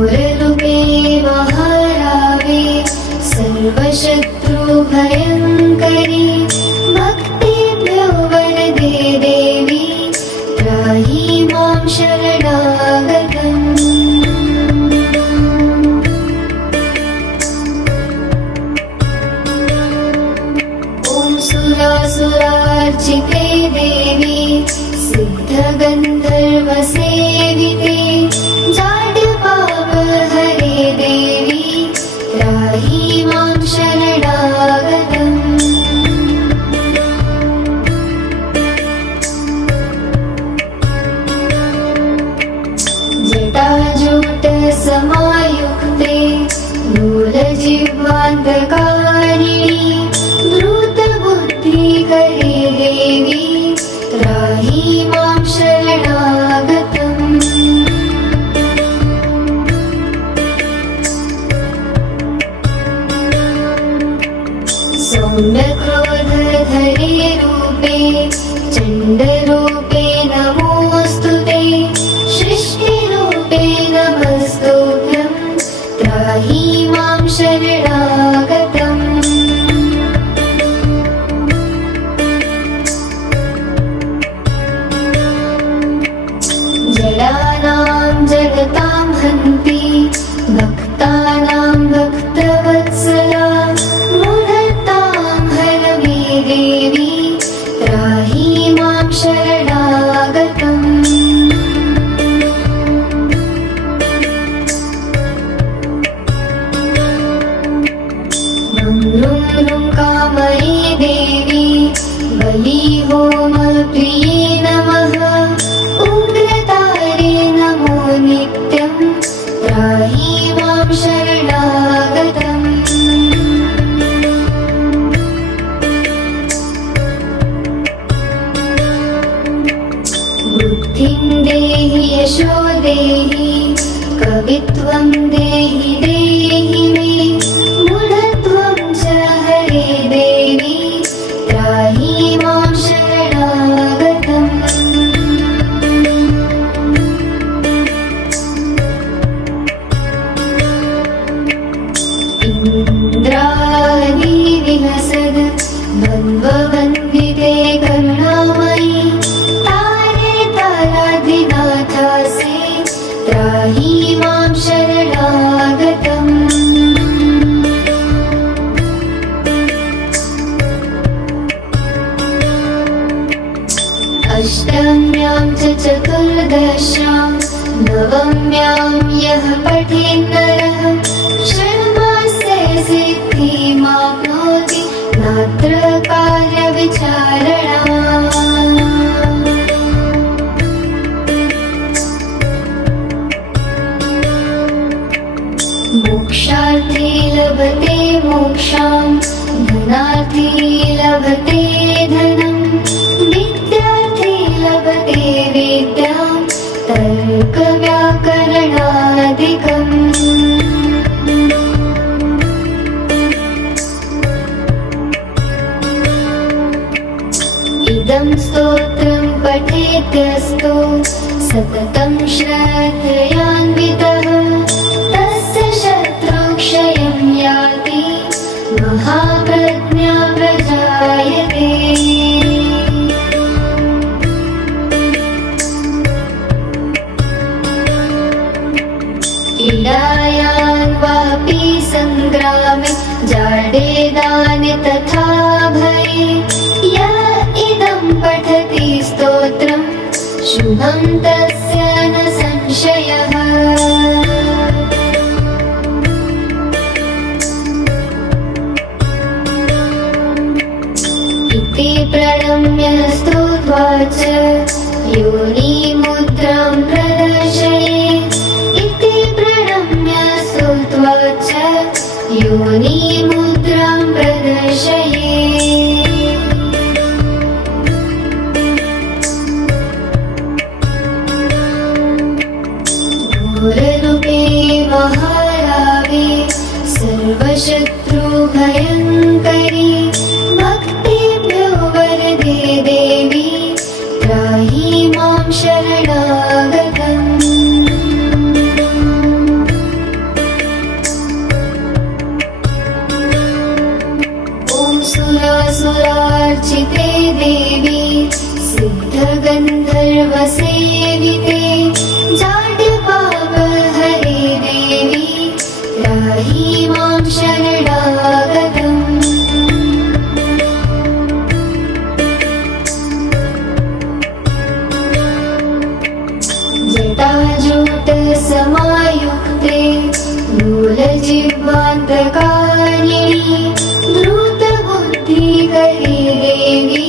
घोररूपे महारावे सर्वशत्रुभयङ्करी भक्तेभ्यो वरदे देवी त्राहि मां शरणागतम्। ॐ सुरासुरार्चिते देवी सिद्धगन्धर्वसेविते जाड्यपापहरे देवी त्राहि मां शरणागतम्। जटाजूटसमायुक्ते मूलजिह्वान्तकारिणि द्रुतबुद्धिकरे देवी त्राहि मां शरणागतम्। सौम्यक्रोधधरे रूपे चण्डरूपे नमोऽस्तुते सृष्टिरूपे नमस्तुभ्यं त्राहि मां शरणागतम्। जडानां जगतां हन्ति भक्तानां भक्तवत्सला मूढतां हर मे देवी त्राहि मां शरणागतम्। ृं कामये देवी बलिहोमप्रिये नमः उग्रतारे नमो नित्यं त्राहि मां शरणागतम्। बुद्धिं देहि यशो देहि कवित्वं देहि देहि मे मूढत्वं च हरे देवी त्राहि मां शरणागतम्। इन्द्रादिविलसद् द्वन्द्ववन्दिते करुणामयि तारे ताराधिनाथासे त्राहि मां शरणागतम्। अष्टम्यां च चतुर्दश्यां नवम्यां यः पठेन्नरः षण्मासे सिद्धिमाप्नोति नात्र कार्यविचारणा। मोक्षार्थी लभते मोक्षां धनार्थी लभते धनम् विद्यार्थी लभते विद्यां तर्कव्याकरणादिकम्। इदं स्तोत्रं पठेत्यस्तु सततं श्रद्धयान्वितः तस्य शत्रुक्षयं याति महाप्रज्ञा प्रजायते। क्रीडायां वापि सङ्ग्रामे जाडेदाने तथा भये य इदं पठति स्तोत्रं शुभं तस्य न संशयः। इति प्रणम्य स्तुत्वा च योनिमुद्रां प्रदर्शयेत् इति प्रणम्य स्तुत्वा च योनिमुद्रां प्रदर्शयेत्। घोररूपे महारावे सर्वशत्रुभयङ्करी भक्तेभ्यो वरदे देवी त्राहि मां शरणागतम्। शरण्यस्त्वमेवान्तकारिणि द्रुतबुद्धिकरी देवी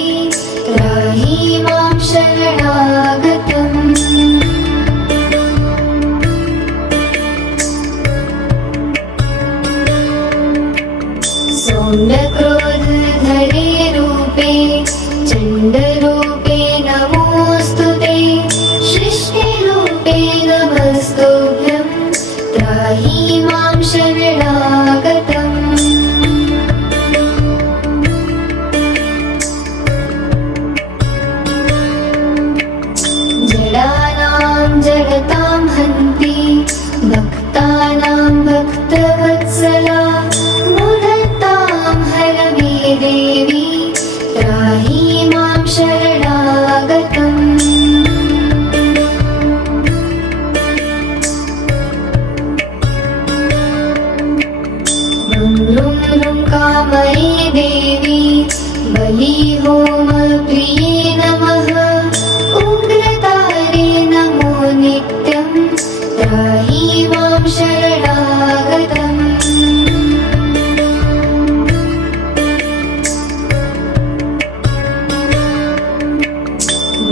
त्राहि मां शरणागतम् सौम्यक्रोधधरे रूपे चण्डरूपे नमोऽस्तुते सृष्टिरूपे नमस्तुभ्यं त्राहि मां शरणागतम् जडानां जडतां हन्ति भक्तानां भक्तवत्सला देवी त्राहि मां शरणागतम् ृं कामये देवी बलिहोमप्रिये नमः उग्रतारे नमो नित्यं त्राहि मां शरणागतम्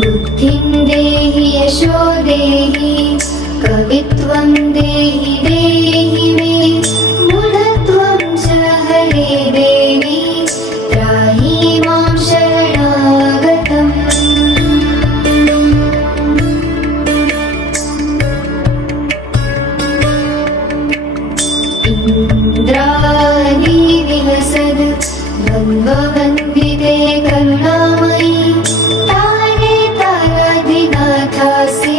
बुद्धिं देहि यशो देहि कवित्वं देहि देहि मे मूढत्वं च हरे देवी त्राहि मां शरणागतम् इन्द्राणि विलसद् द्वन्द्ववन्दिते करुणामयि नाथासे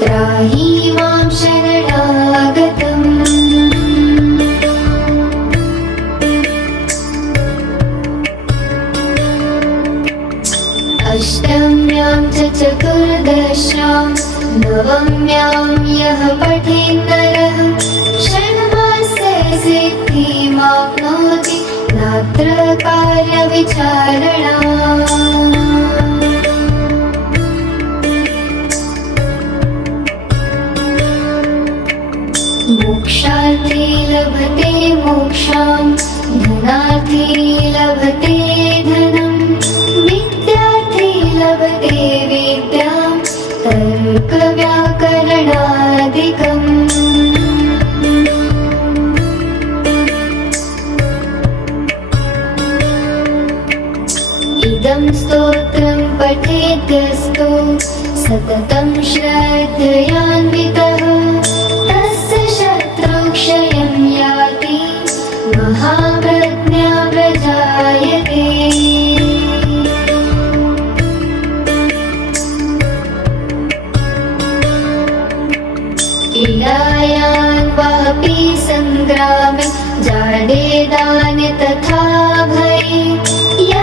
त्राहि मां शरणागतम् अष्टम्यां च चतुर्दश्यां नवम्यां यः पठेन्नरः षण्मासे सिद्धिमाप्नोति नात्र कार्यविचारणा मोक्षार्थी लभते मोक्षां धनार्थी लभते धनं विद्यार्थी लभते विद्यां तर्कव्याकरणादिकम् इदं स्तोत्रं पठेद्यस्तु सततं श्रद्धयान्वितः क्षयं याति महाप्रज्ञा प्रजायते इलायान् वापि सङ्ग्रामे जाडेदानि तथा भये य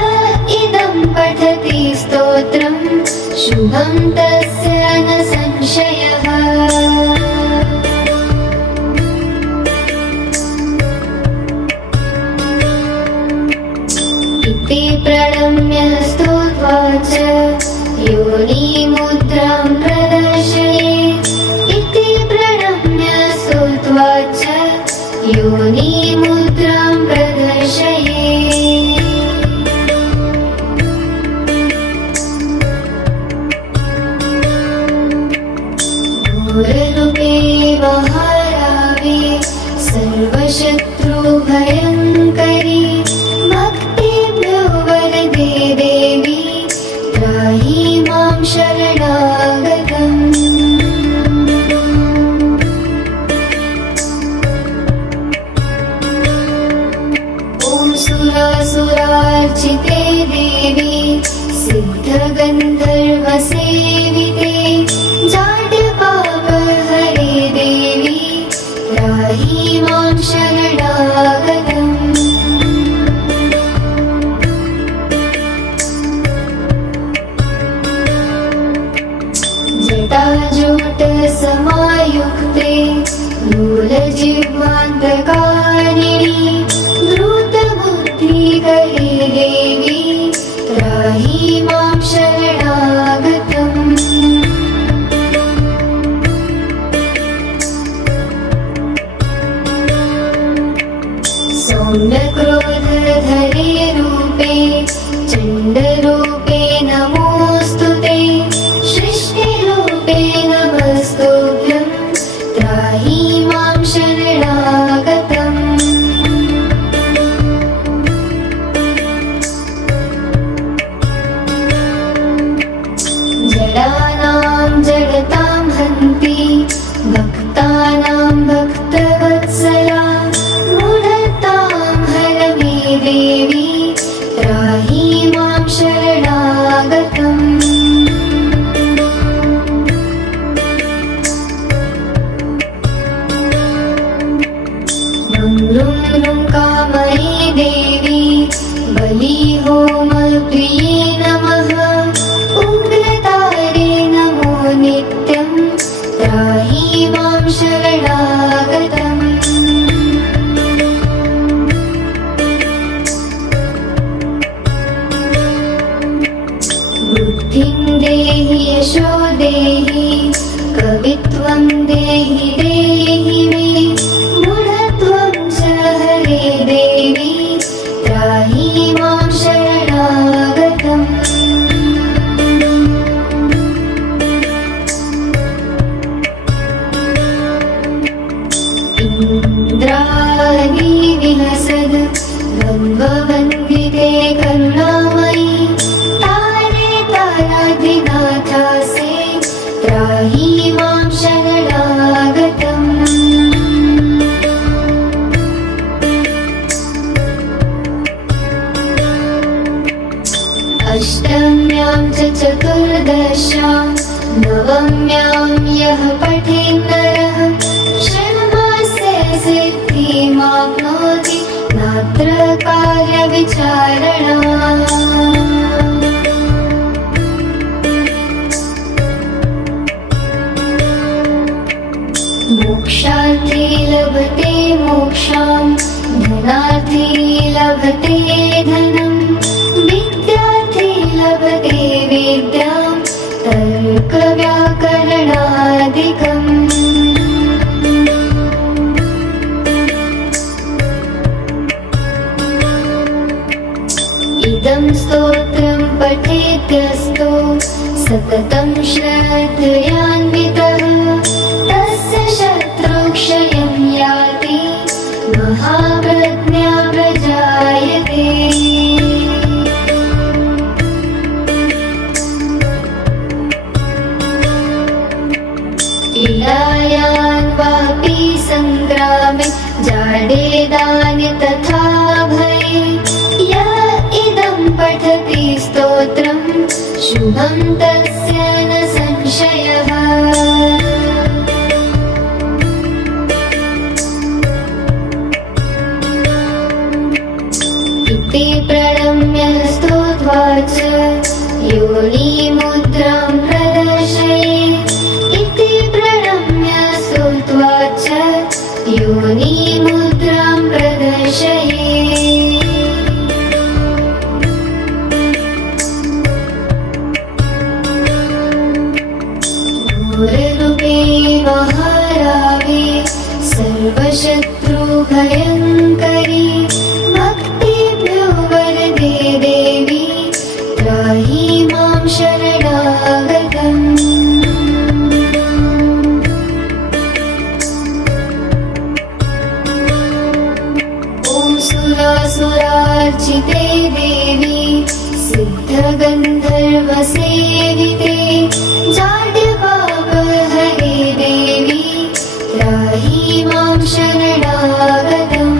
इदं पठति स्तोत्रं शुभं तस्य न संशयः प्रणम्य स्तुत्वा च योनिमुद्रां प्रदर्शयेत् इति प्रणम्य स्तुत्वा च योनिमुद्रां प्रदर्शयेत् घोररूपे महारावे सर्वशत्रुभयङ्करी वरदे देवी त्राहि मां शरणागतम् ॐ सुरासुरार्चिते देवी सिद्धगन्धर्वसेविते जाड्यपापहरे देवी त्राहि मां शरणागतम् जटाजूटसमायुक्ते मूलजिह्वान्तकारिणि द्रुतबुद्धिकरी देवी त्राहि मां शरणागतम् त्राहि मां शरणागतम् बुद्धिं देहि यशो देहि कवित्वं देहि देहि मे मूढत्वं च हरे देवी त्राहि मां शरणागतम् इन्द्राणि विलसद् द्वन्द्ववन्दिते करुणामयि तारे ताराधिनाथासे त्राहि मां शरणागतम् अष्टम्यां च चतुर्दश्यां नवम्यां यः पठेन्नरः सिद्धिमाप्नोति नात्र कार्यविचारणा मोक्षार्थी लभते मोक्षां धनार्थी लभते धनं विद्यार्थी लभते विद्यां तर्कव्याकरणादिकम् इदं स्तोत्रं पठेत्यस्तो सततं श्रद्धयान्वितः तस्य शत्रुक्षयं याति महाप्रज्ञा प्रजायते पीडायां वापि सङ्ग्रामे जाडेदानि तथा भये पठति स्तोत्रं शुभं तस्य न संशयः इति प्रणम्य स्तुत्वा च योनिमुद्रां प्रदर्शयेत् इति प्रणम्य स्तुत्वा च योनिमुद्रां प्रदर्शयेत् रूपे महारावे सर्वशत्रुभयङ्करी भक्तिभ्यो वरदे देवी त्राहि मां शरणागतम् ॐ सुरासुरार्चिते देवी सिद्धगन्धर्वसेविते हरे देवी त्राहि मां शरणागतम्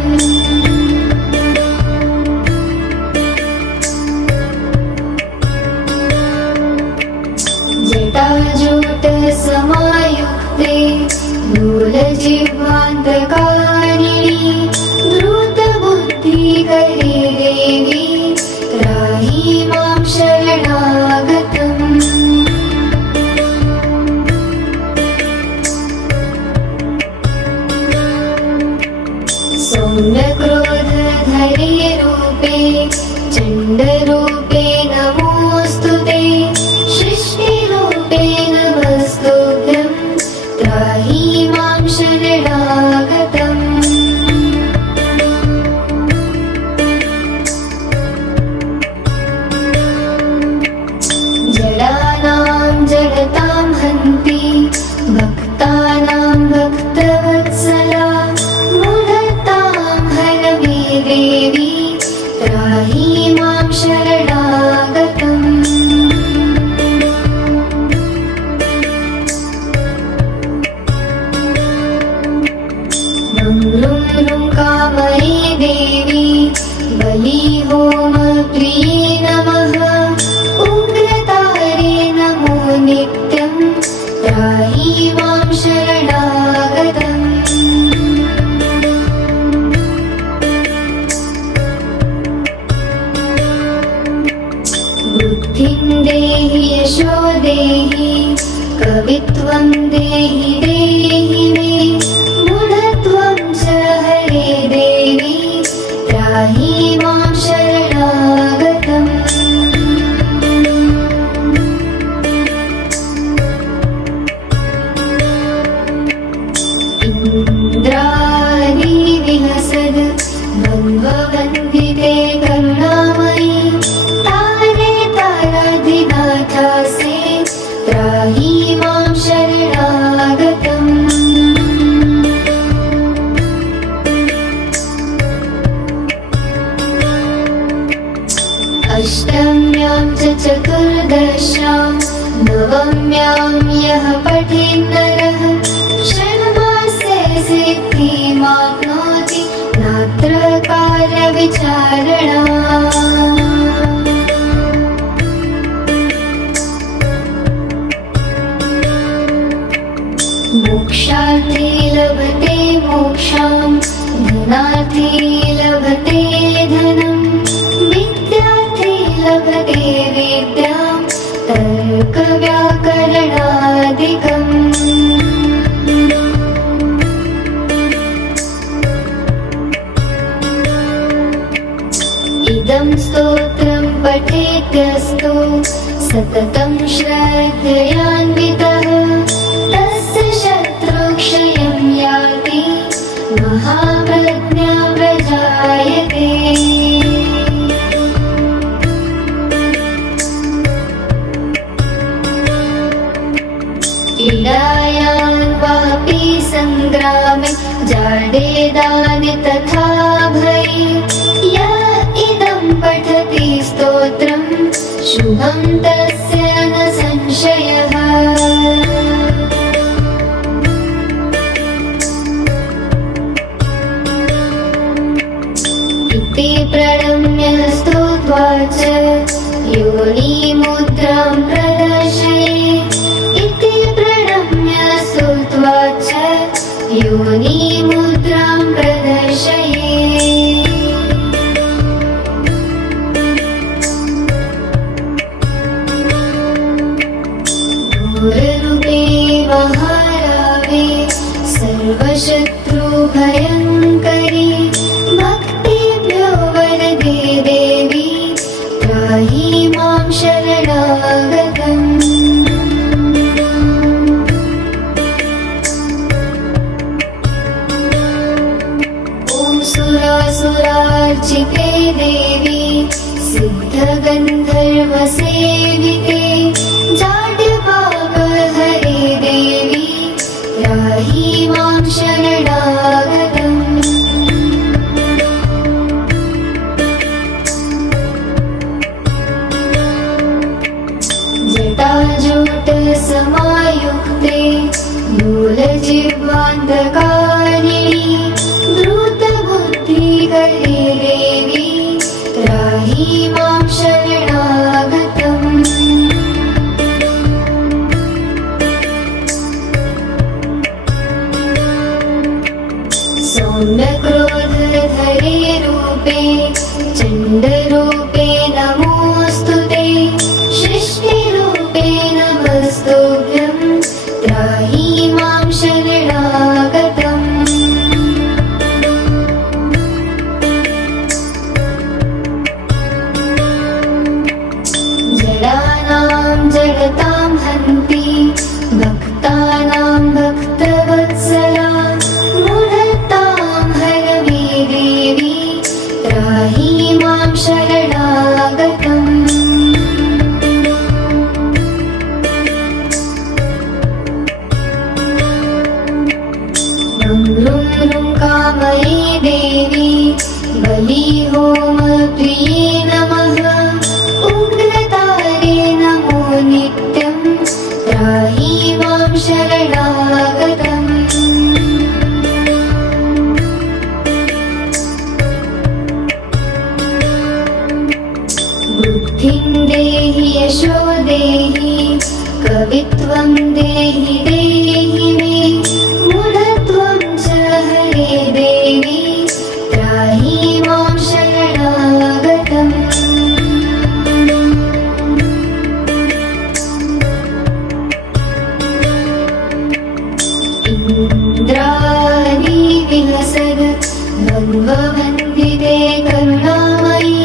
जटाजूटसमायुक्ते मूलजिह्वान्तकारिणि द्रुतबुद्धिकरे देवी त्राहि मां शरणागतम् सौम्यक्रोधधरे रूपे चण्डरूपे नमोऽस्तु ते सृष्टिरूपे नमस्तुभ्यं त्राहि मां शरणागतम् जडानां जगतां हन्ति भक्तानां भक्तवत्सला देवी त्राहि मां शरणागतम् रुं रुं कामये देवी बलिहोमप्रिये नमः उग्रतारे नमो नित्यं त्राहि मां शरणागतम् बुद्धिं देहि यशो देहि कवित्वं देहि देहि मे मूढत्वं च हरे देवी त्राहि मां शरणागतम् इन्द्राणि विहसद द्वन्द्ववन्दिते करुणामयि तारे ताराधिनाथासे त्राहि मां शरणागतम् अष्टम्यां च चतुर्दश्यां नवम्यां यः पठेन्नरः षण्मासे सिद्धिमाप्नोति नात्र कार्यविचारणा मोक्षार्थी लभते मोक्षं धनार्थी लभते धनं विद्यार्थी लभते विद्यां तर्कव्याकरणादिकम् इदं स्तोत्रं पठेत्यस्तु सततं श्रद्धयान्वितः तस्य शत्रुक्षयं याति महाप्रज्ञा प्रजायते क्रीडायां वापि सङ्ग्रामे जाडेदानि तथा भये य इदं पठति स्तोत्रं शुभं तस्य न संशयः इति प्रणम्य स्तुत्वा च योनिमुद्रां प्रदर्शयेत् इति प्रणम्य स्तुत्वा च योनिमुद्रां प्रदर्शयेत् घोररूपे महारावे सर्वशत्रुभयङ्करी भक्तिभ्यो वरदे देवी त्राहि मां शरणागतम् ॐ सुरासुरार्चिते देवी सिद्धगन्धर्वसेविते जाड्यपापहरे देवी त्राहि मां शरणागतम् जटाजूटसमायुक्ते मूलजिह्वान्धकारिणि द्रुतबुद्धिकरे देवी त्राहि मां शरणागतम् सौम्यक्रोधधरे रूपे चण्डरूपे नमोऽस्तु ते सृष्टिरूपे नमस्तुभ्यं त्राहि मां शरणागतम् जडानां जडतां हन्ति भक्तानां भक्तवत्सला मूढतां हरमे देवी त्राहि मां शरणागतम् ृं कामये देवी बलिहोमप्रिये नमः उग्रतारे नमो नित्यं त्राहि मां शरणागतम् बुद्धिं देहि यशो देहि कवित्वं देहि देहि मे मूढत्वं च हरे देवी इन्द्राणी विलसद द्वन्द्ववन्दिते करुणामयी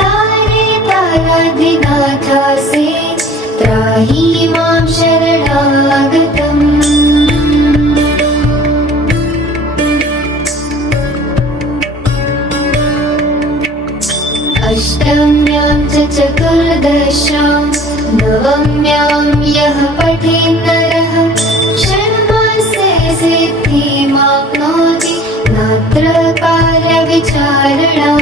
तारे ताराधिनाथासे त्राहि मां शरणागतम् अष्टम्यां च चतुर्दश्यां नवम्यां यः पठेन्नरः षण्मासे सिद्धिमाप्नोति नात्र कार्यविचारणा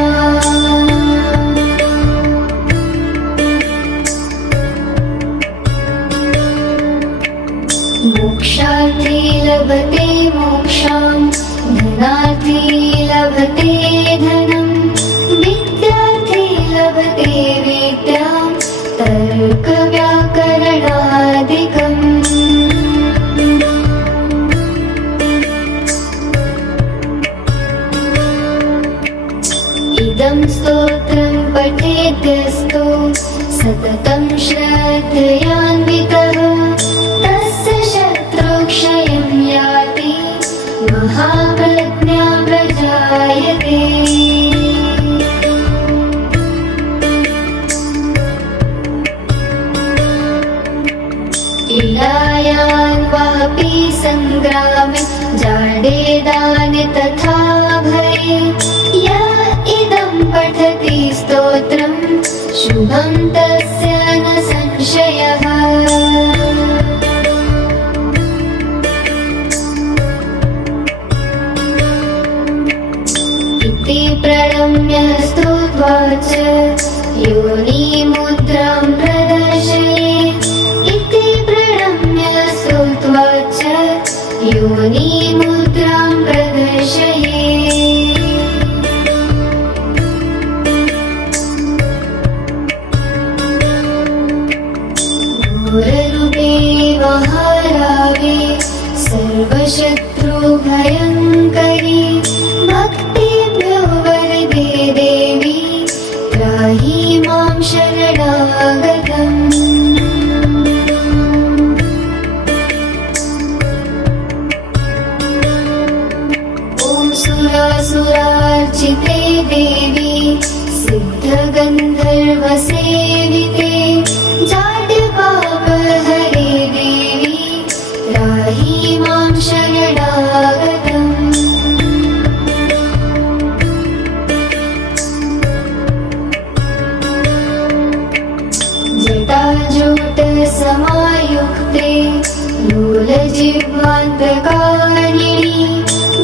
मोक्षार्थी लभते मोक्षां धनार्थी लभते धनम् विद्यार्थी लभते विद्यां तर्कव्याकरणादिकम् इदं स्तोत्रं पठेद्यस्तु सततं श्रद्धयान्वितः तस्य शत्रुक्षयं याति महाप्रज्ञा प्रजायते इलायान् वापि सङ्ग्रामे जाडेदानि तथा भये य इदं पठति स्तोत्रं शुभं तस्य न संशयः इति प्रणम्य स्तुत्वा च योनिमुद्रां प्रदर्शयेत् इति प्रणम्य स्तुत्वा च योनिमुद्रां प्रदर्शयेत् घोररूपे महारागे सर्वशत्रुभयङ्करी भक्तिभ्यो वरदे देवी त्राहि मां शरणागतम् ॐ सुरासुरार्चिते देवी सिद्धगन्धर्वसेविते जाड्यपापहरे देवी त्राहि मां शरणागतम् जटाजूटसमायुक्ते मूलजिह्वान्तकारिणी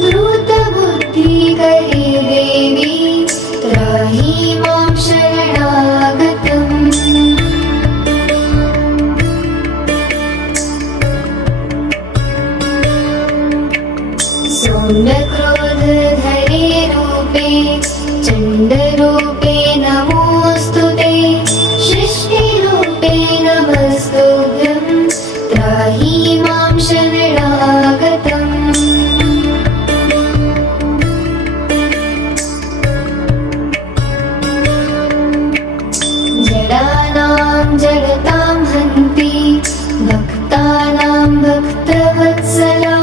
द्रुतबुद्धिकरे देवी त्राहि मां शरणागतम् सौम्यक्रोधधरे रूपे चण्डरूपे नमोऽस्तु ते सृष्टिरूपे नमस्तुभ्यं त्राहि मां शरणागतम् जडानां जडतां हन्ति भक्तानां भक्तवत्सला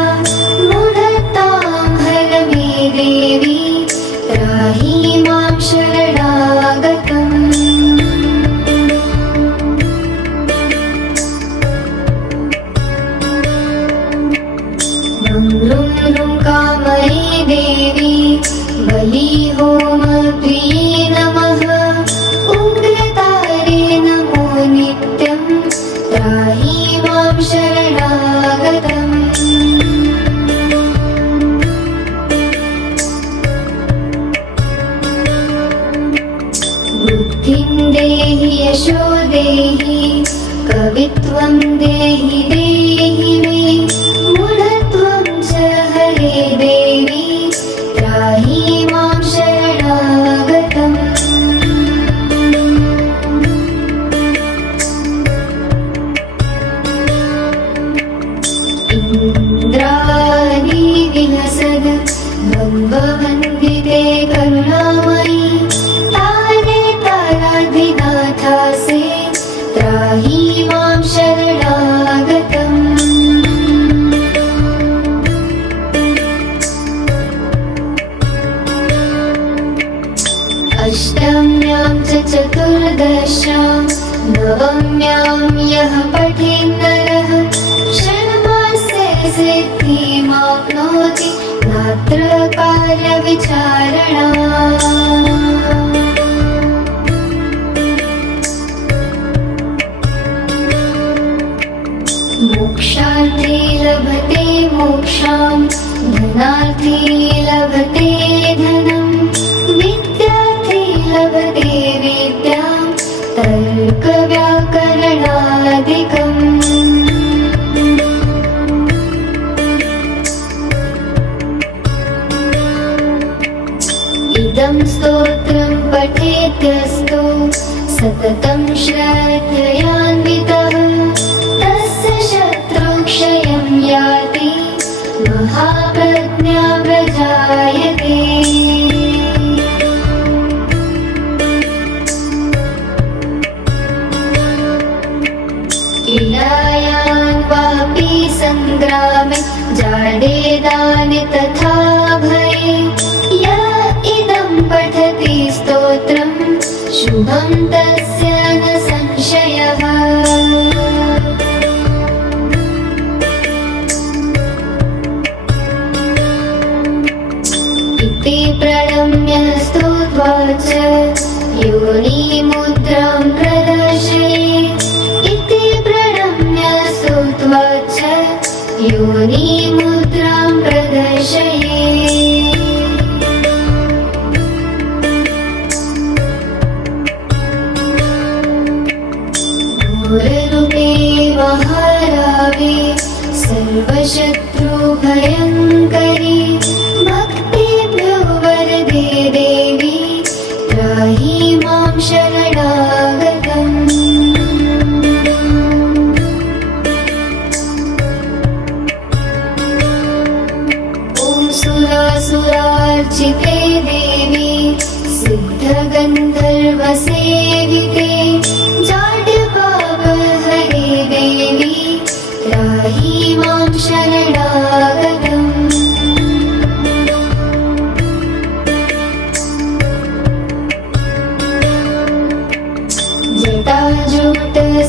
मूढतां हर मे देवी त्राहि मां शरणागतम् ृं कामये देवी बलिहोमप्रिये नमः उग्रतारे नमो नित्यं त्राहि मां शरणागतम् बुद्धिं देहि यशो देहि कवित्वं देहि देहि मे मूढत्वं च हरे देवी त्राहि मां शरणागतम् सिद्धिमाप्नोति नात्र कार्यविचारणा। मोक्षार्थी लभते मोक्षां धनार्थी लभते धनं विद्यार्थी लभते विद्यां तर्कव्याकरणादिकम्। इदं स्तोत्रं पठेत्यस्तु सततं श्रद्धयान्वितः तस्य शत्रुक्षयं याति महाप्रज्ञा प्रजायते। क्रीडायां वापि सङ्ग्रामे जाडेदानि तथा भये य इदं पठति स्तोत्रं शुभं तस्य न संशयः। इति प्रणम्य स्तुत्वा च योनिमुद्रां प्रदर्शयेत्। इति प्रणम्य स्तुत्वा च योनिमुद्रां प्रदर्शयेत्। घोररूपे महारावे सर्वशत्रुभयङ्करी भक्तेभ्यो वरदे देवी त्राहि मां शरणागतम्। ॐ सुरासुरार्चिते देवी सिद्धगन्धर्वसेविते जाड्यपापहरे देवी त्राहि मां शरणागतम्।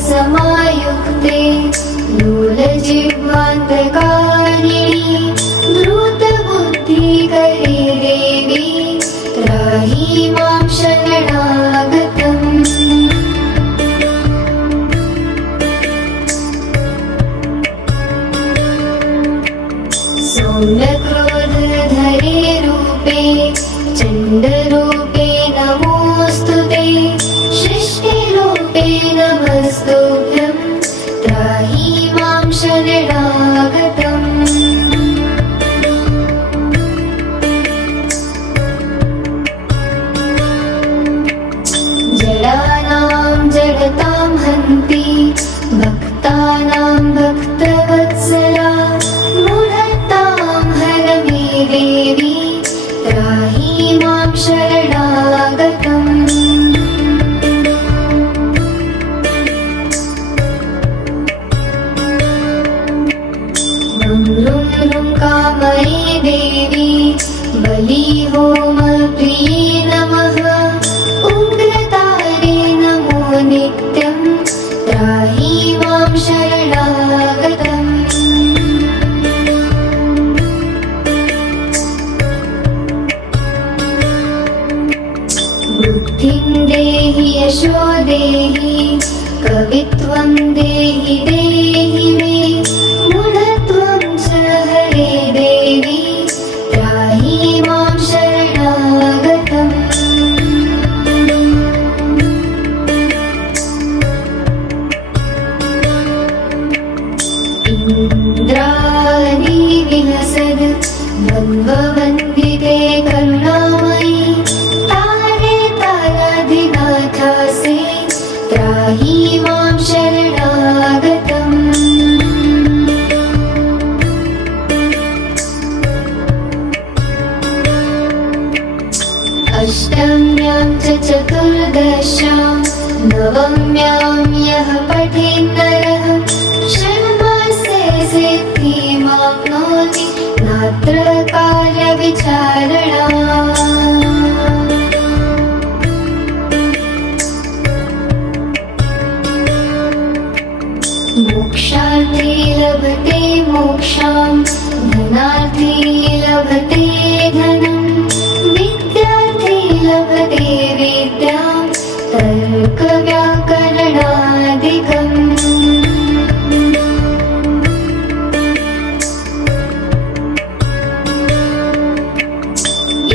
जटाजूटसमायुक्ते मूलजिह्वान्तकारिणि द्रुतबुद्धिकरे देवी त्राहि मां शरणागतम्। सौम्यक्रोधधरे रूपे चण्डरूपे नमोऽस्तुते सृष्टिरूपे नमस्तुभ्यं त्राहि मां शरणागतम्। जडानां जडतां हन्ति भक्तानां भक्तवत्सला मूढतां हर मे देवी त्राहि मां शरणागतम्। ह्रुं ह्रुं कामये देवी बलिहोमप्रिये नमः उग्रतारे नमो नित्यं त्राहि मां शरणागतम्। बुद्धिं देहि यशो देहि कवित्वं देहि देहि मे मूढत्वं च हरे देवी त्राहि मां शरणागतम्। इन्द्रादिविलसद् द्वन्द्ववन्दिते करुणामयि तारे ताराधिनाथासे त्राहि मां शरणागतम्। अष्टम्यां च चतुर्दश्यां नवम्यां यः पठेन्नरः षण्मासे सिद्धिमाप्नोति नात्र कार्यविचारणा। मोक्षार्थी लभते मोक्षां धनार्थी लभते धनं विद्यार्थी लभते विद्यां तर्कव्याकरणादिकम्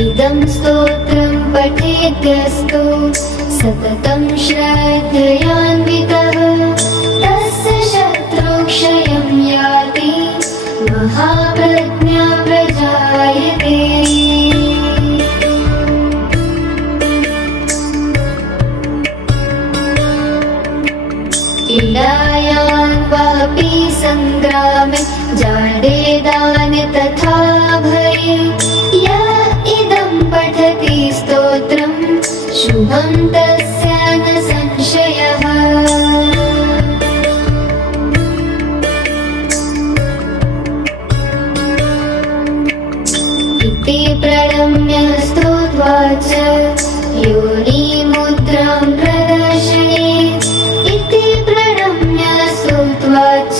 इदं स्तोत्रं पठेद्यस्तु सततं श्रद्धयान्वितः तस्य शत्रुक्षयं याति महाप्रज्ञा प्रजायते। क्रीडायां वापि सङ्ग्रामे जाडेदाने तथा भये य इदं पठति स्तोत्रं शुभं तस्य न संशयः। इति प्रणम्य स्तुत्वाच योनिमुद्रां प्रदर्शयेत् इति प्रणम्य स्तुत्वाच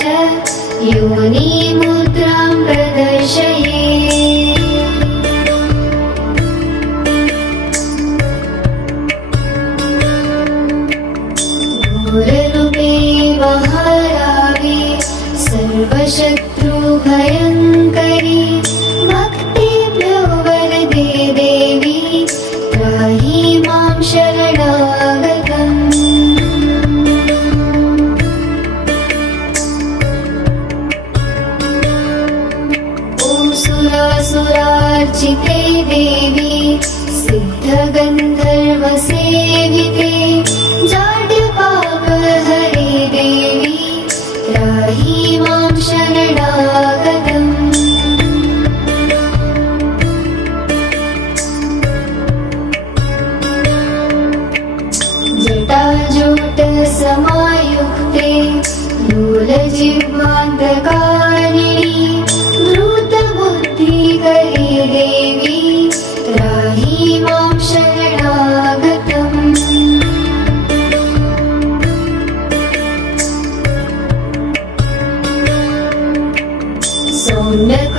योनिमुद्रां प्रदर्शयेत्। घोररूपे महारावे सर्वशत्रुभयङ्करी भक्तिभ्यो वरदे देवी त्राहि मां शरणागतम्। ॐ सुरासुरार्चिते देवी सिद्धगन्धर्वसेविते जाड्यपापहरे देवी त्राहि मां शरणागतम्। जटाजूटसमायुक्ते मूलजिह्वान्तकारिणी द्रुतबुद्धिकरे देवी त्राहि मां शरणागतम्।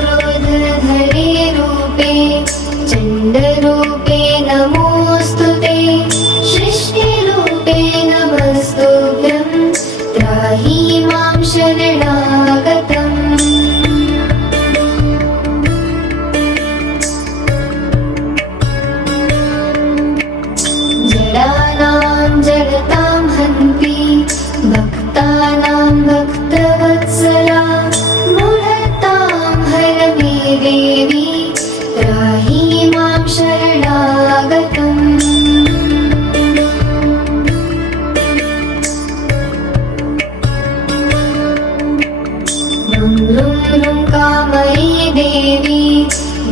सौम्यक्रोधधरे रूपे चण्डरूपे नमोऽस्तुते सृष्टिरूपे नमस्तुभ्यं त्राहि मां शरणागतम्। जडानां जडतां हन्ति भक्तानां भक्तवत्सला मूढतां हर मे देवी त्राहि मां शरणागतम्। ृं कामये देवी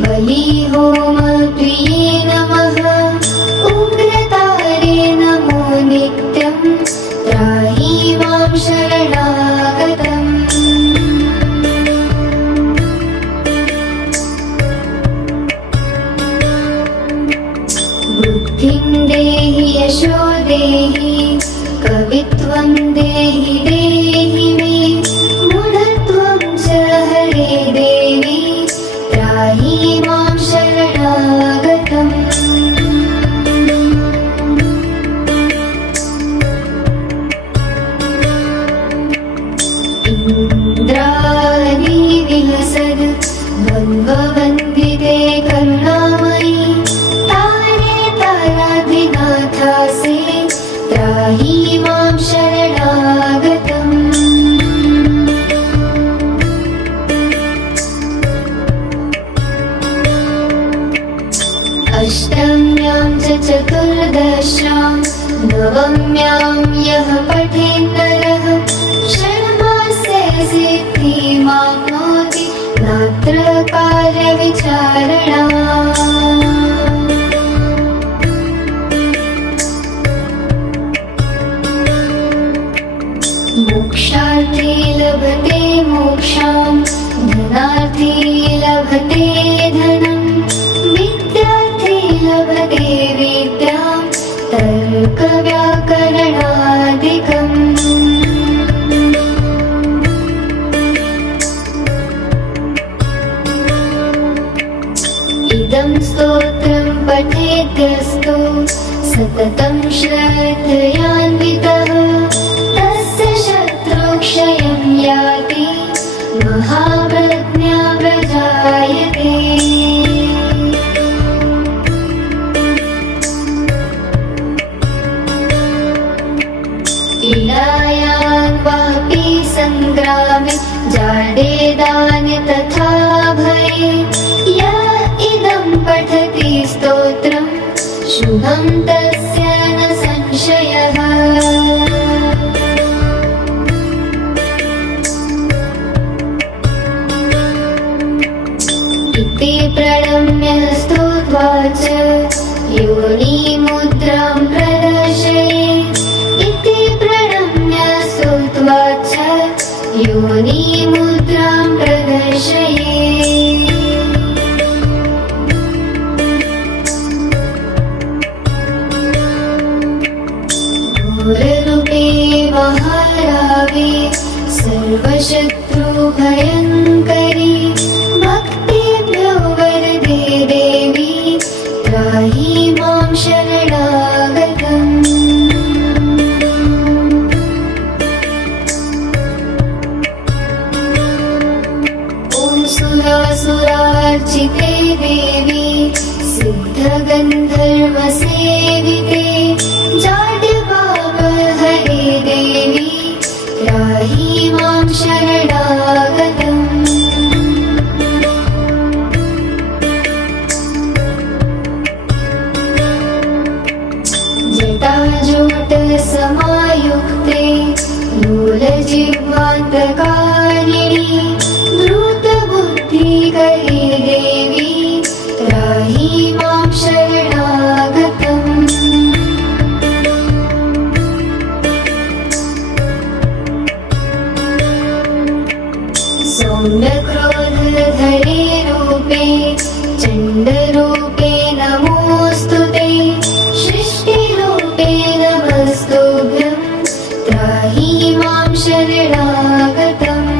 बलिहोमप्रिये नमः उग्रतारे नमो नित्यं त्राहि मां शरणागतम्। बुद्धिं देहि यशो देहि कवित्वं देहि देहि मे मूढत्वं च हरे देवी त्राहि मां शरणागतम्। इन्द्रादिविलसद् द्वन्द्ववन्दिते करुणामयि तारे ताराधिनाथासे त्राहि मां शरणागतम्। अष्टम्यां च चतुर्दश्यां नवम्यां यः पठेन्नरः षण्मासे सिद्धिमाप्नोति नात्र कार्यविचारणा। मोक्षार्थी लभते मोक्षां धनार्थी लभते धनं विद्यार्थी लभते विद्यां तर्कव्याकरणादिकम्। इदं स्तोत्रं पठेद्यस्तु सततं श्रद्धयान्वितः तस्य शत्रुक्षयं याति महाप्रज्ञा प्रजायते। पीडायां वापि सङ्ग्रामे जाडेदानि तथा भये य इदं पठति स्तोत्रं शुभं तस्य न संशयः। इति प्रणम्य स्तुत्वा च योनिमुद्रां प्रदर्शयेत्। इति प्रणम्य स्तुत्वा च योनिमुद्रां प्रदर्शयेत्। घोररूपे महारावे सर्वशत्रुभयङ्करी भक्तेभ्यो वरदे देवी त्राहि मां शरणागतम्। ॐ सुरासुरार्चिते देवी सिद्धगन्धर्वसेविते जाड्यपापहरे देवी त्राहि मां शरणागतम्। जटाजूटसमायुक्ते मूलजिह्वान्तकारिणि द्रुतबुद्धिकरी देवी त्राहि मां शरणागतम्। सौम्यक्रोधधरे रूपे चण्डरूपे नमोऽस्तु ते सृष्टिरूपे नमस्तुभ्यं त्राहि मां शरणागतम्।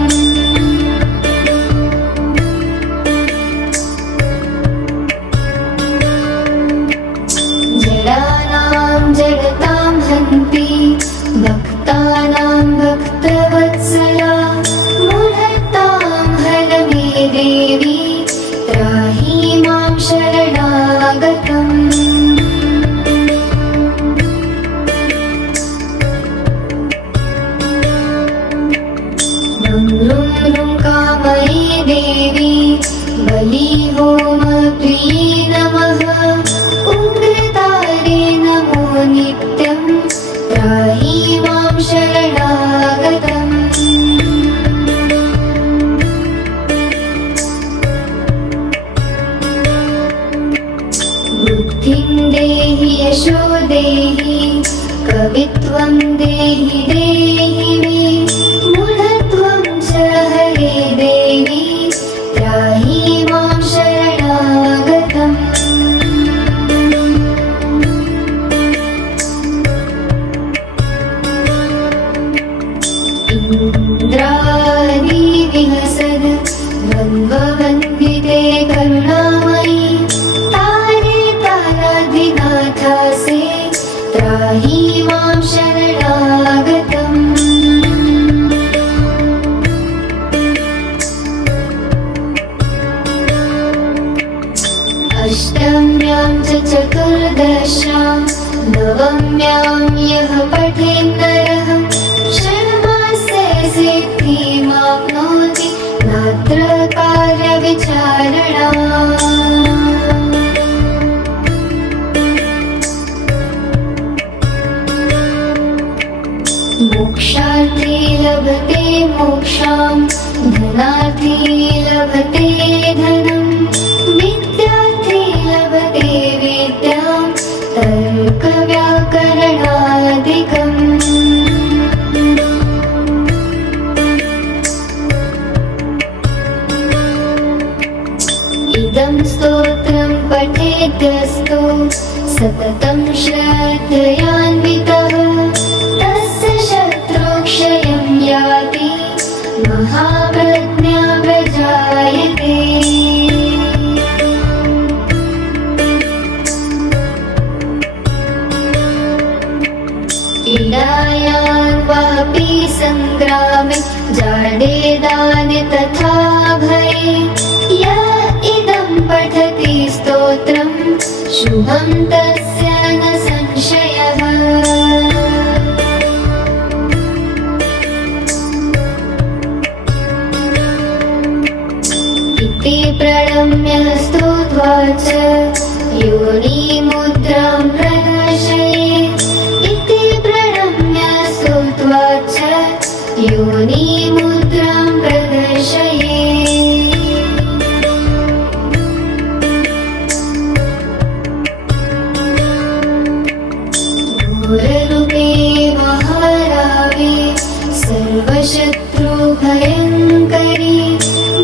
जडानां जगतां हन्ति भक्तानां भक्तवत्सला मूढतां हर मे देवी त्राहि मां शरणागतम्। ृं कामये देवी बलिहोमप्रिये नमः उग्रतारे नमो नित्यं त्राहि मां शरणागतम्। बुद्धिं देहि यशो देहि कवित्वं देहि देहि मे मूढत्वं च हरे देवी त्राहि मां शरणागतम्। इन्द्रादिविहसद द्वन्द्ववन्दिते करुणामयि तारे ताराधिनाथासे त्राहि मां शरणागतम्। अष्टम्यां च चतुर्दश्यां नवम्यां यः पठेन्नरः षण्मासे सिद्धिमाप्नोति नात्र कार्यविचारणा। मोक्षार्थी लभते मोक्षां धनार्थी लभते धनं विद्यार्थी लभते विद्यां तर्कव्याकरणादिकम्। इदं स्तोत्रं पठेद्यस्तु सततं श्रद्धयान्वितः तस्य शत्रुक्षयं याति महाप्रज्ञा प्रजायते। शुभं तस्य न संशयः। इति प्रणम्य स्तुत्वा च योनिमुद्रां प्रदर्शयेत्। इति प्रणम्य स्तुत्वा च योनिमुद्रां प्रदर्शयेत्। घोररूपे महारावे सर्वशत्रुभयङ्करी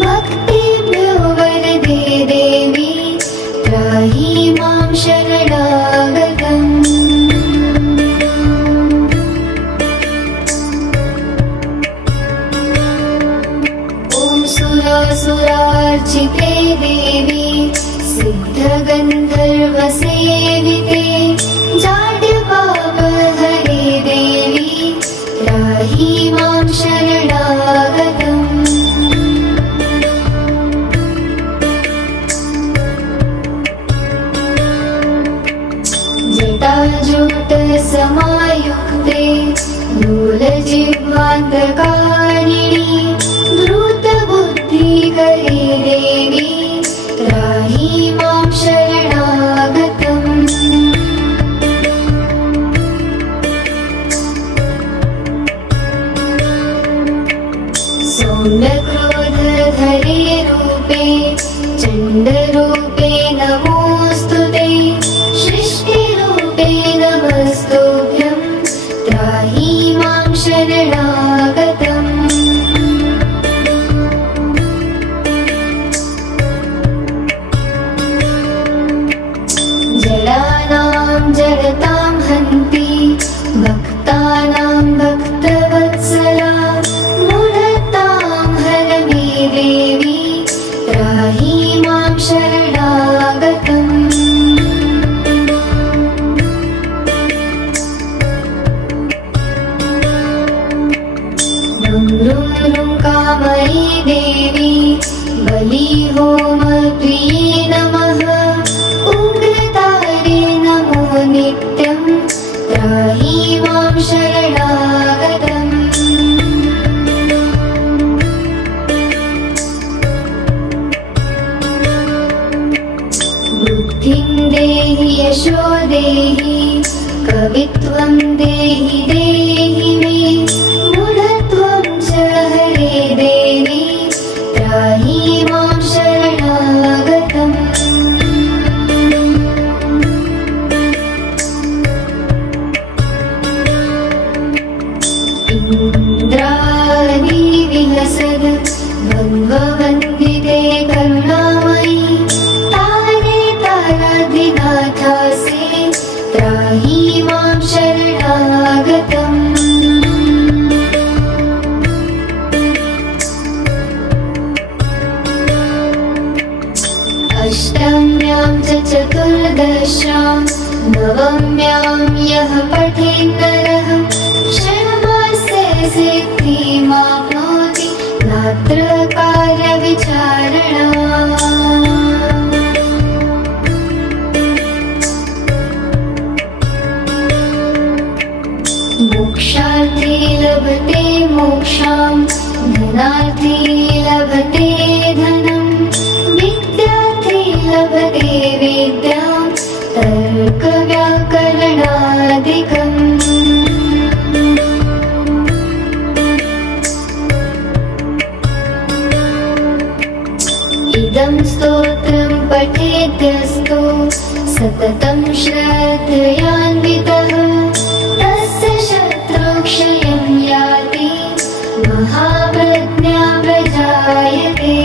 भक्तिभ्यो वरदे देवी त्राहि मां शरणागतम्। ॐ सुरासुरार्चिते देवी सिद्धगन्धर्वसेविते जाड्यपापहरे देवी त्राहि मां शरणागतम्। जटाजूटसमायुक्ते मूलजिह्वान्तकारिणि द्रुतबुद्धिकरे देवी त्राहि मां शरणागतम्। सौम्यक्रोधधरे रूपे चण्डरूपे नमोऽस्तुते। सृष्टिरूपे नमस्तुभ्यं त्राहि मां शरणागतम्। जडानां जडतां हन्ति भक्तानां भक्तवत्सला मूढतां हर मे देवी त्राहि मां शरणागतम्। ृं कामयी देवी बलिहोमप्रिये नमः। उग्रतारे नमो नित्यं त्राहि मां शरणागतम्। बुद्धिं देहि यशो देहि कवित्वं देहि देहि मे मूढत्वं च हरे देवी त्राहि मां शरणागतम्। इन्द्रादिविलसद् द्वन्द्ववन्दिते करुणामयि तारे ताराधिनाथासे त्राहि मां शरणागतम्। अष्टम्यां च चतुर्दश्यां नवम्यां यः पठेन्नरः षण्मासे सिद्धिमाप्नोति नात्र कार्यविचारणा। मोक्षार्थी लभते मोक्षां धनार्थी लभते धनं विद्यार्थी लभते विद्यां तर्कव्याकरणादिकम्। इदं स्तोत्रं पठेद्यस्तु सततं श्रद्धयान्वितः तस्य शत्रुक्षयं याति महाप्रज्ञा प्रजायते।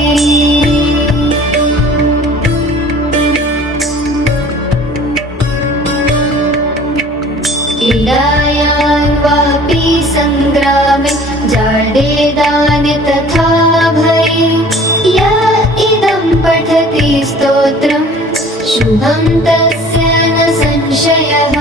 क्रीडायां वापि सङ्ग्रामे जाडेदाने तथा भये य इदं पठति स्तोत्रं शुभं तस्य न संशयः।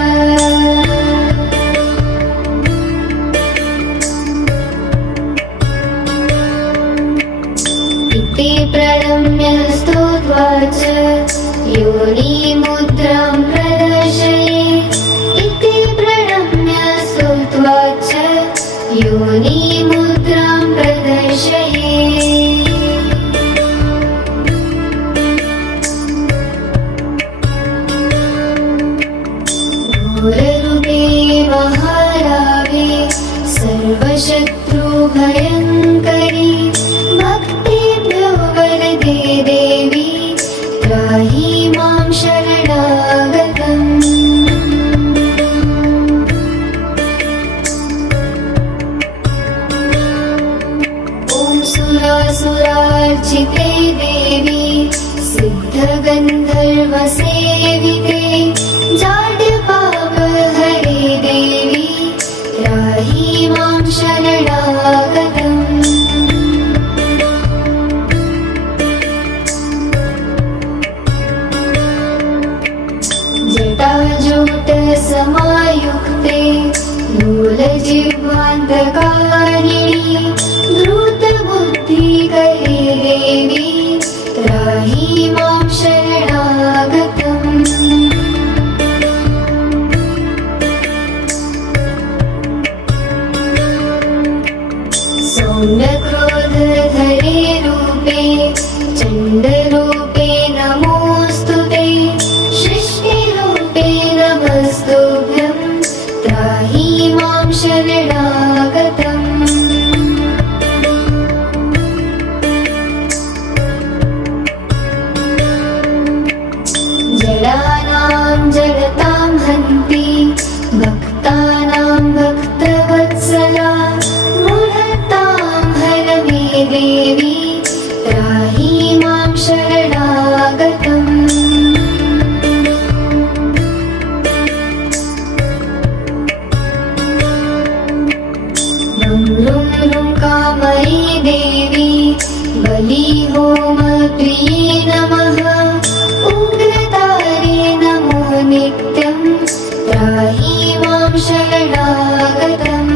इति प्रणम्य स्तुत्वा च योनिमुद्रां मूलजिह्वान्तकारिणी द्रुतबुद्धिकरे देवी त्राहि मां शरणागतम् सौम्यक्रोधधरे रूपे चण्डरूपे नमोऽस्तुते सृष्टिरूपे नमस्तुभ्यं त्राहि मां शरणागतम् जडानां जडतां हन्ति भक्तानां भक्तवत्सला मूढतां हर मे देवी त्राहि मां शरणागतम् ृं कामये देवी बलिहोमप्रिये नमः उग्रतारे नमो नित्यं त्राहि मां शरणागतम्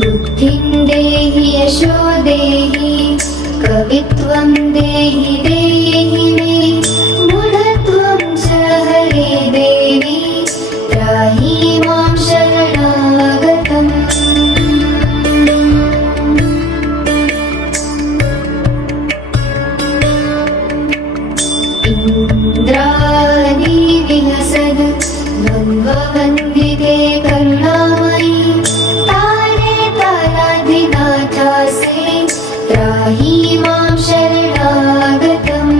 बुद्धिं देहि यशो देहि कवित्वं देहि देहि मे मूढत्वं च हरे देवी त्राहि मां शरणागतम् इन्द्राणि विलसद् द्वन्द्ववन्दिते करुणामयि तारे ताराधिनाथासे त्राहि मां शरणागतम्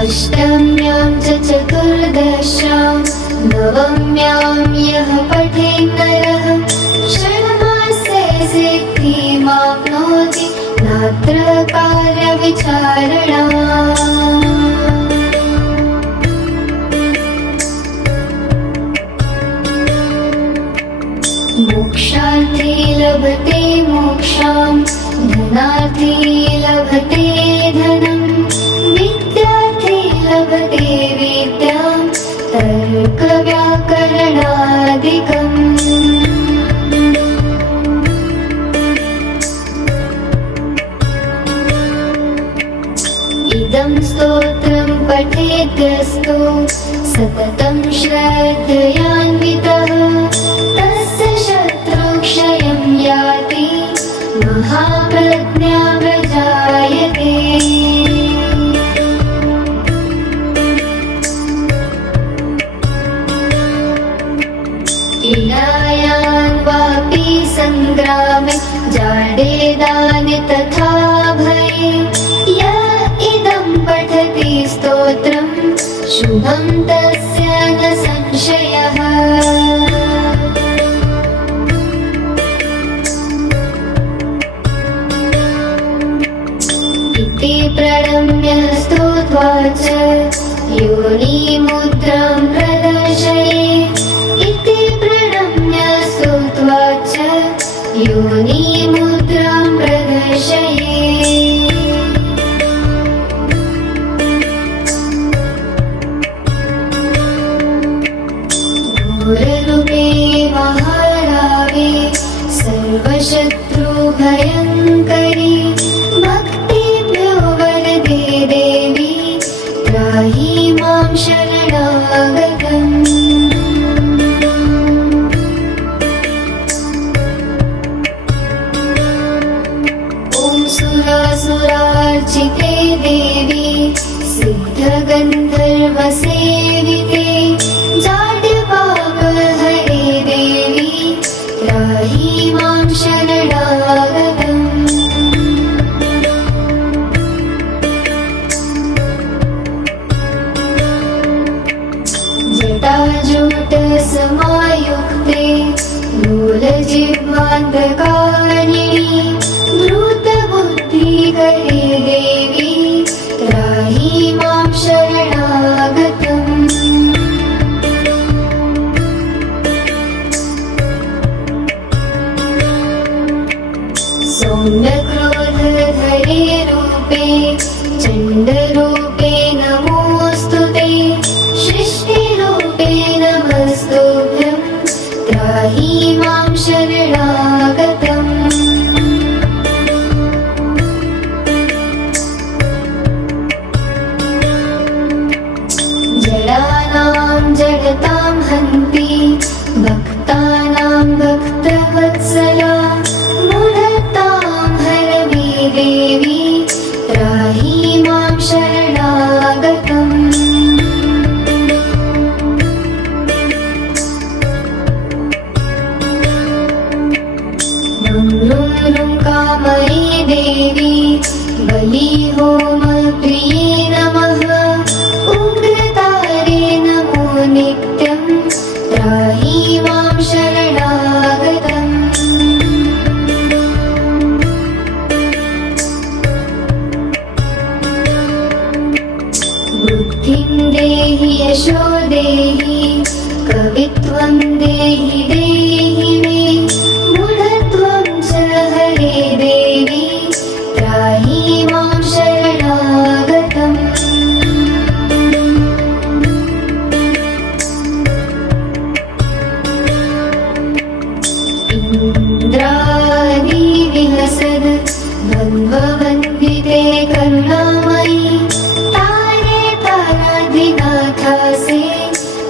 अष्टम्यां च चतुर्दश्यां नवम्यां यः पठेन्नरः षण्मासे सिद्धिमाप्नोति नात्र कार्यविचारणा मोक्षार्थी लभते मोक्षां धनार्थी लभते धनं विद्यार्थी लभते विद्यां तर्कव्याकरणादिकम् इदं स्तोत्रं पठेद्यस्तु सततं श्रद्धयान्वितः तस्य शत्रुक्षयं याति महाप्रज्ञा प्रजायते पीडायां वापि सङ्ग्रामे जाडेदानि तथा भये य इदं पठति स्तोत्रं शुभं तस्य न संशयः इति प्रणम्य स्तुत्वा च योनिमुद्रां प्रदर्शयेत् इति प्रणम्य स्तुत्वा च योनिमुद्रां प्रदर्शयेत् घोररूपे महारावे सर्वशत्रुभयङ्करी भक्तिभ्यो वरदे देवी त्राहि मां शरणागतम् ॐ सुरासुरार्चिते देवी सिद्धगन्धर्वसेविते जाड्यपापहरे देवी त्राहि मां शरणागतम् जटाजूटसमायुक्ते मूलजिह्वान्तकारिणी द्रुतबुद्धिकरे देवी त्राहि मां शरणागतम् बुद्धिं देहि यशो देहि कवित्वं देहि देहि मे मूढत्वं च हरे देवी त्राहि मां शरणागतम् इन्द्रादिविलसद् द्वन्द्ववन्दिते करुणामयि तारे ताराधिनाथासे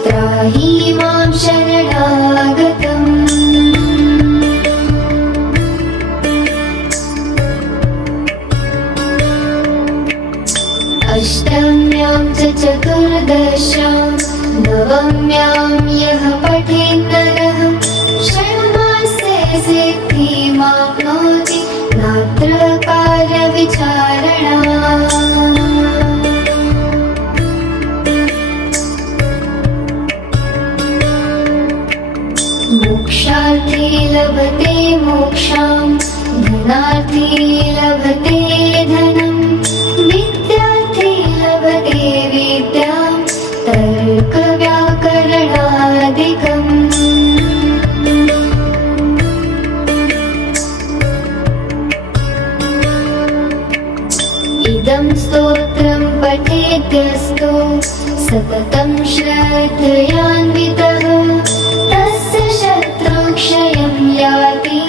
त्राहि मां शरणागतम् अष्टम्यां च चतुर्दश्यां नवम्यां यः पठेन्नरः षण्मासे सिद्धिमाप्नोति नात्र कार्यविचारणा मोक्षार्थी लभते मोक्षां धनार्थी लभते धनम् विद्यार्थी लभते विद्यां तर्कव्याकरणादिकम् इदं स्तोत्रं पठेद्यस्तु सततं श्रद्धयान्वितः तस्य शत्रुक्षयं याति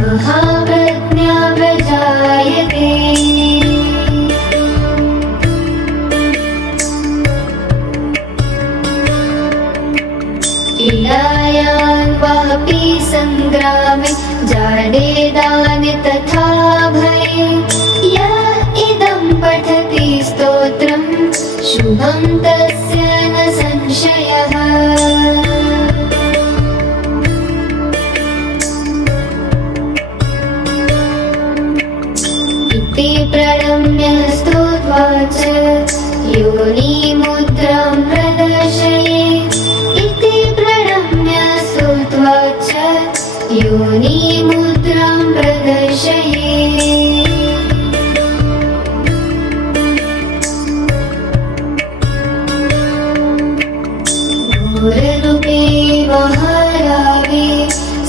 महाप्रज्ञा प्रजायते क्रीडायां वापि सङ्ग्रामे जाडेदानि तथा भये य इदं पठति स्तोत्रं शुभं तस्य न संशयः इति प्रणम्य स्तुत्वा च योनिमुद्रां प्रदर्शयेत् इति प्रणम्य स्तुत्वा च योनिमुद्रां प्रदर्शयेत् घोररूपे महारावे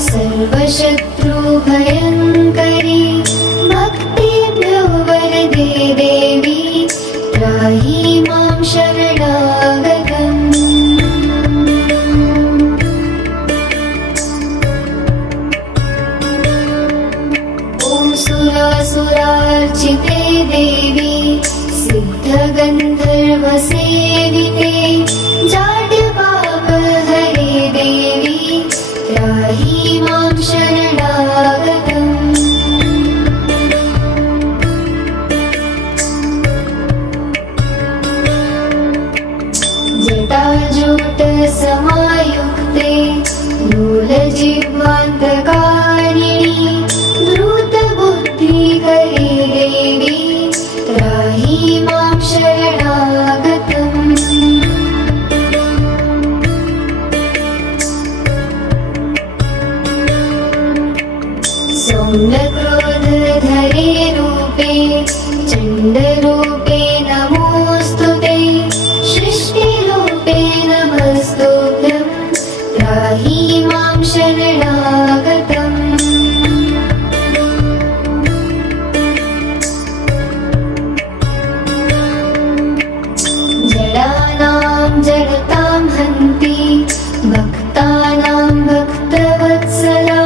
सर्वशत्रुभयङ्करी भक्तेभ्यो वरदे देवी त्राहि मां शरणागतम् ॐ सुरासुरार्चिते देवी सिद्धगन्धर्वसेविते जाड्यपापहरे देवी त्राहि मां शरणागतम् जटाजूटसमायुक्ते मूलजिह्वान्तकारिणि द्रुतबुद्धिकरे देवी त्राहि मां शरणागतम् सौम्यक्रोधधरे रूपे चण्डरूपे नमोऽस्तु ते सृष्टिरूपे नमस्तुभ्यं त्राहि मां शरणागतम् जडानां जडतां हन्ति भक्तानां भक्तवत्सला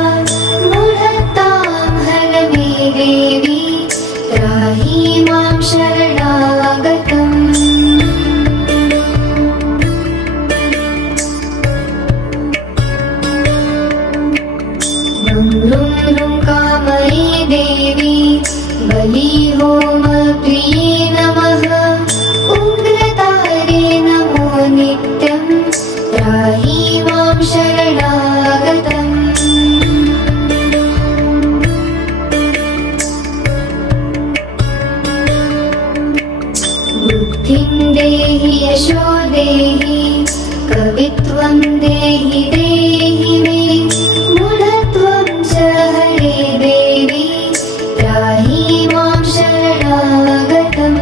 मूढतां हर मे देवी त्राहि मां शरणागतम् ह्रुं ह्रुं कामये देवी बलिहोमप्रिये नमः उग्रतारे नमो नित्यं त्राहि मां शरणागतम् बुद्धिं देहि यशो देहि कवित्वं देहि देहि मे मूढत्वं च हरे देवी त्राहि मां शरणागतम्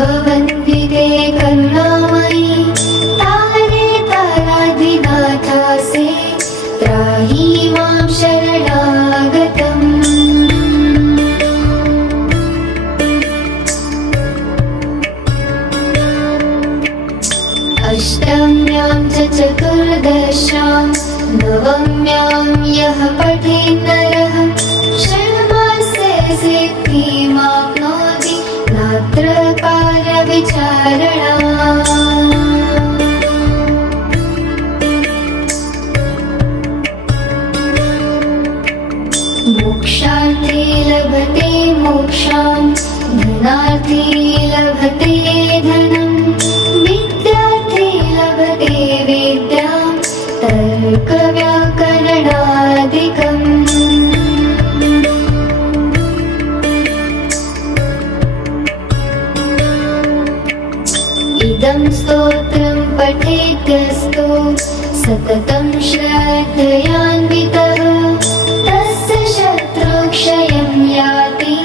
सर्ववन्दिते करुणामयि तारे ताराधिनाथासे त्राहि मां शरणागतम् अष्टम्यां च चतुर्दश्यां नवम्यां यः पठेत् नरः षण्मासे सिद्धिमाप्नोति नात्र कार्यविचारणा मोक्षार्थी लभते मोक्षां धनार्थी लभते धनं विद्यार्थी लभते विद्यां तर्कव्याकरणादिकम् इदं स्तोत्रं पठेत्यस्तु सततं श्रद्धयान्वितः तस्य शत्रुक्षयं याति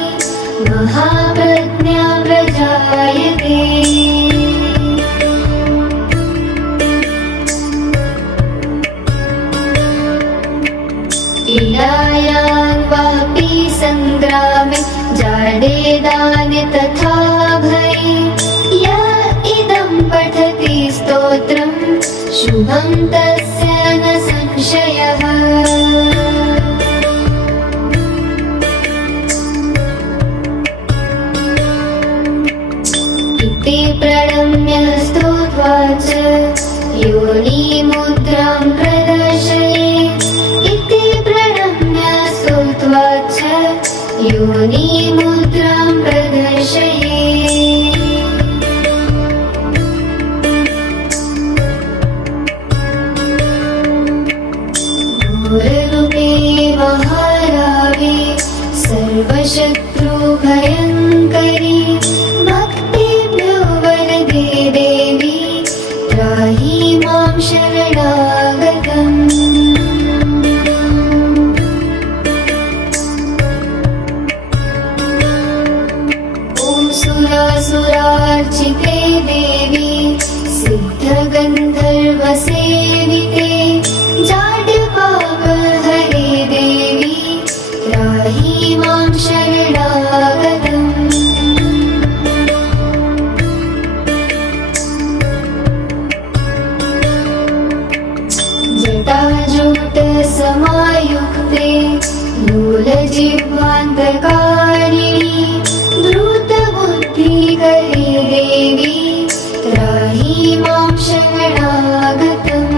महाप्रज्ञा प्रजायते पीडायां वापि सङ्ग्रामे जाडेदाने तथा भये य इदं पठति स्तोत्रं शुभं तस्य न संशयः इति प्रणम्य स्तुत्वा च योनिमुद्रां प्रदर्शयेत् इति प्रणम्य स्तुत्वा च योनिमुद्रां प्रदर्शयेत् घोररूपे महारावे सर्वशत्रुभयङ्करी भक्तेभ्यो वरदे देवी त्राहि मां शरणागतम् ॐ सुरासुरार्चिते देवी सिद्धगन्धर्वसेविते जाड्यपापहरे देवी त्राहि मां शरणागतम् जटाजूटसमायुक्ते मूलजिह्वान्तकारिणी द्रुतबुद्धिकरे देवी त्राहि मां शरणागतम्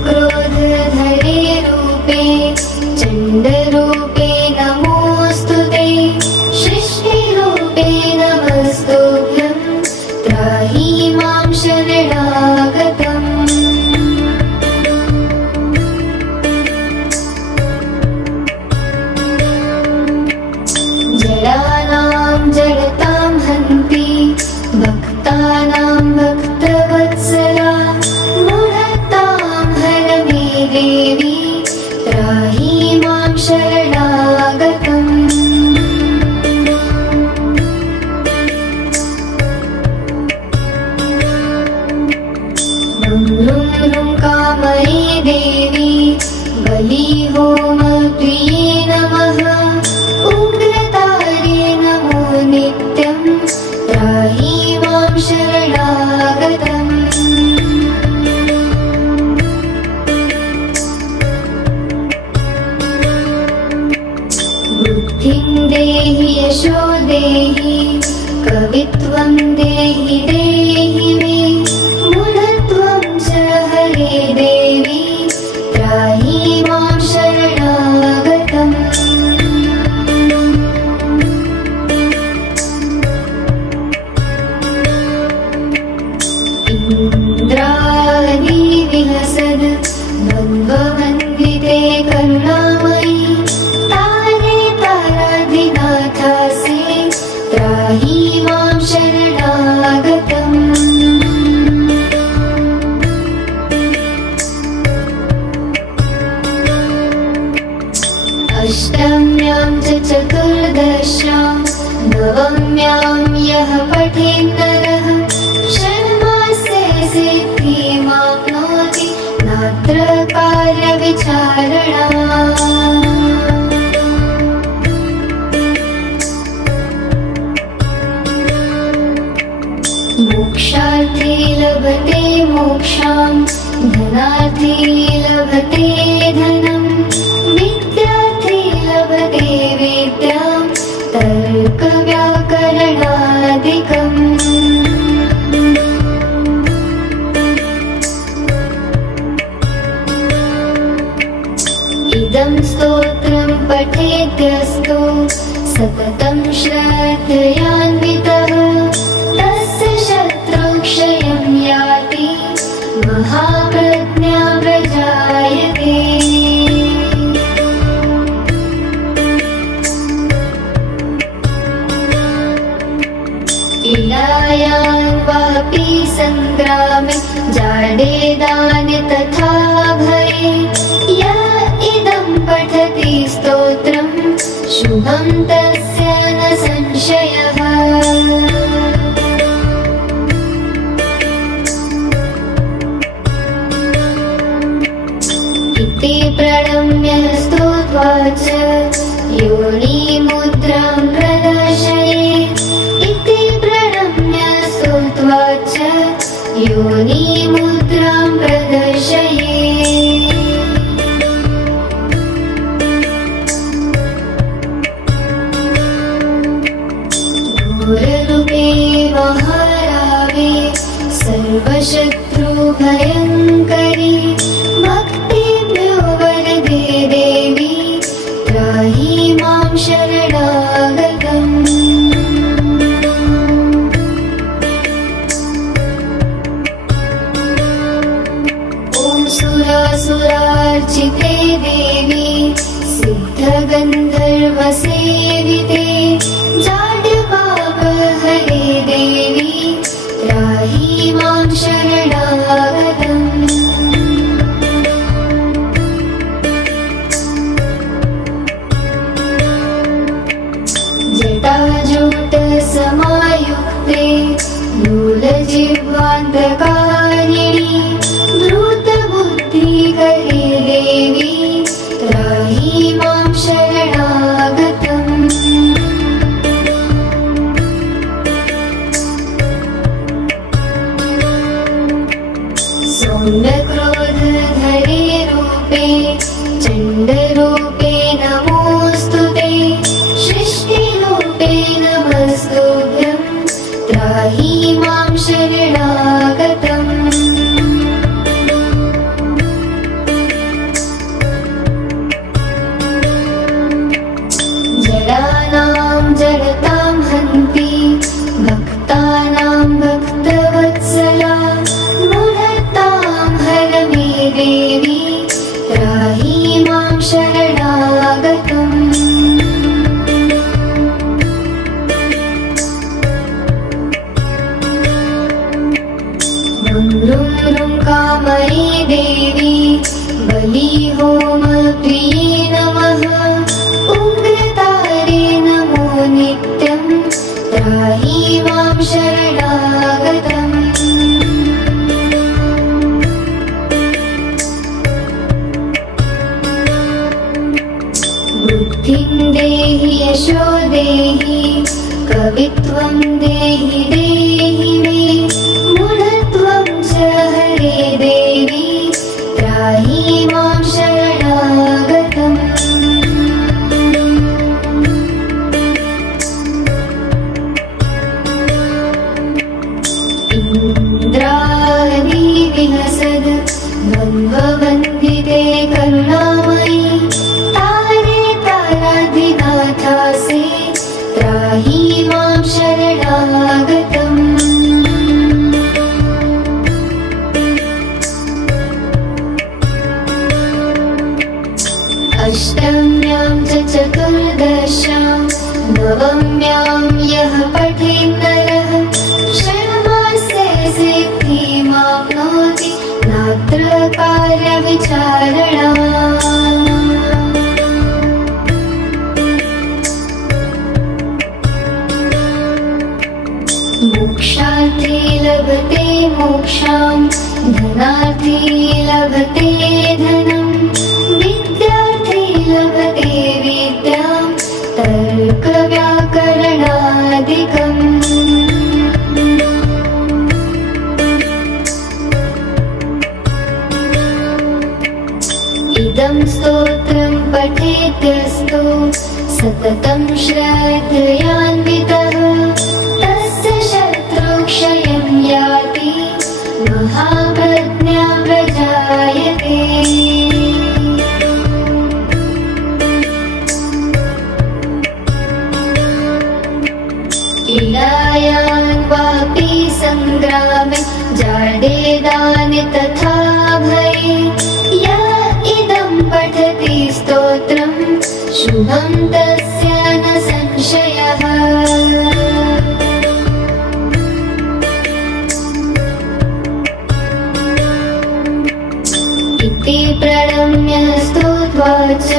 सौम्यक्रोधधरे रूपे चण्डरूपे नमोऽस्तु ते सृष्टिरूपे नमस्तुभ्यं त्राहि मां शरणागतम् जडानां जडतां हन्ति भक्तानां भक्तवत्सला मूढतां हर मे देवी त्राहि मां शरणागतम् ह्रुं ह्रुं कामये देवी बलिहोमप्रिये नमः उग्रतारे नमो नित्यं त्राहि मां शरणागतम् बुद्धिं देहि यशो देहि कवित्वं देहि देहि मे मूढत्वं च हरे देवी त्राहि मां शरणागतम् इन्द्रादिविलसद् द्वन्द्ववन्दिते करुणामयि तारे ताराधिनाथासे त्राहि मां शरणागतम् मोक्षार्थी लभते मोक्षां धनार्थी लभते धनं विद्यार्थी लभते विद्यां तर्कव्याकरणादिकम् इदं स्तोत्रं पठेद्यस्तु सततं श्रद्धयान्वितः तस्य शत्रुक्षयं याति महाप्रज्ञा प्रजायते। पीडायां वापि सङ्ग्रामे जाडेदाने तथा भये य इदं पठति स्तोत्रं शुभं तस्य न संशयः। इति प्रणम्य स्तुत्वा च योनिमुद्रां प्रदर्शयेत् इति प्रणम्य स्तुत्वा च योनिमुद्रां प्रदर्शयेत्। घोररूपे महारावे सर्वशत्रुभयङ्करी भक्तिभ्यो वरदे देवी त्राहि मां शरणागतम्। ॐ सुरासुरार्चिते देवी सिद्धगन्धर्वसेविते जाड्यपापहरे देवी त्राहि मां शरणागतम्। जटाजूटसमायुक्ते मूलजिह्वान्तकारिणि धृतबुद्धिकरे देवी त्राहि मां शरणागतम्। सौम्यक्रोधधरे रूपे चण्डरूपे नमोऽस्तु ते सृष्टिरूपे नमस्तुभ्यं त्राहि मां शरणागतम्। जडानां जडतां हन्ति भक्तानां भक्तवत्सला मूढतां हर मे देवी त्राहि मां शरणागतम्। ृं ऋं कामये देवी बलिहोमप्रिये नमः उग्रतारे नमो नित्यं त्राहि मां शरणागतम्। बुद्धिं देहि यशो देहि कवित्वं देहि देहि मे मूढत्वं च हरे देवी त्राहि मां शरणागतम्। इन्द्रादिविहसद् द्वन्द्ववन्दिते करुणामयि तारे ताराधिनाथासे त्राहि मां शरणागतम्। अष्टम्यां च चतुर्दश्यां नवम्यां यः पठेन्नरः षण्मासे सिद्धिमाप्नोति नात्र कार्यविचारणा। मोक्षार्थी लभते मोक्षां धनार्थी लभते धनं विद्यार्थी लभते विद्यां तर्कव्याकरणादिकम्। सततं श्रद्धयान्वितः तस्य शत्रुक्षयं याति महाप्रज्ञा प्रजायते। क्रीडायां वापि सङ्ग्रामे जाडेदानि तथा भये य इदं पठति स्तोत्रं शुभं तस्य न संशयः। इति प्रणम्य स्तुत्वा च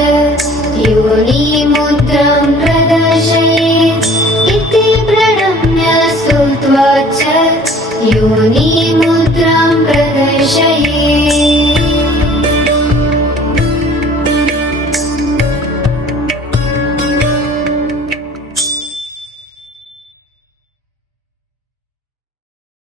योनिमुद्रां प्रदर्शयेत्। इति प्रणम्य स्तुत्वा च योनि